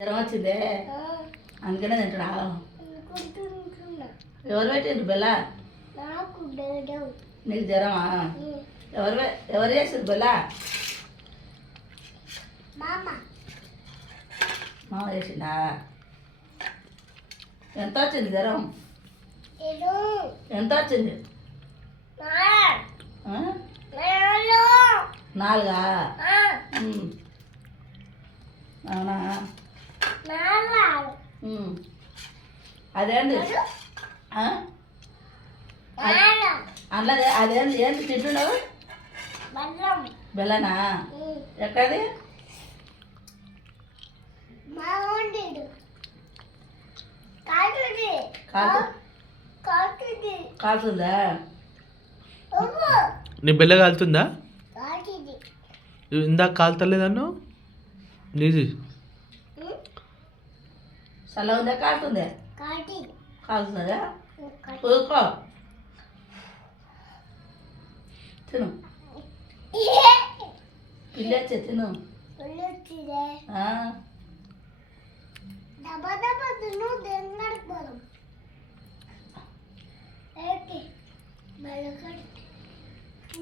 జ్వరం వచ్చిందే అందుకనే తింటున్నా. ఎవరు పెట్టిండ్రు బెల్ల? నీకు జ్వరమా? ఎవరు చేసిండ్రు బెల్ల? మామ చేసిందా? ఎంత వచ్చింది జ్వరం? ఎంత వచ్చింది? 4. అవునా? అదేంటి అందులో అదేంటి ఏంటి తింటున్నావు? బెల్లనా? ఎక్కడి? కాలుతుందా? నీ బెల్ల కాలుతుందా? ఇందాక కాలుతలేదన్ను నీది చల్ల ఉందా కాలుతుందా? కాలుతుందా? ఊరుకో తిను పిల్లొచ్చే తిను. దబా దబా తిను.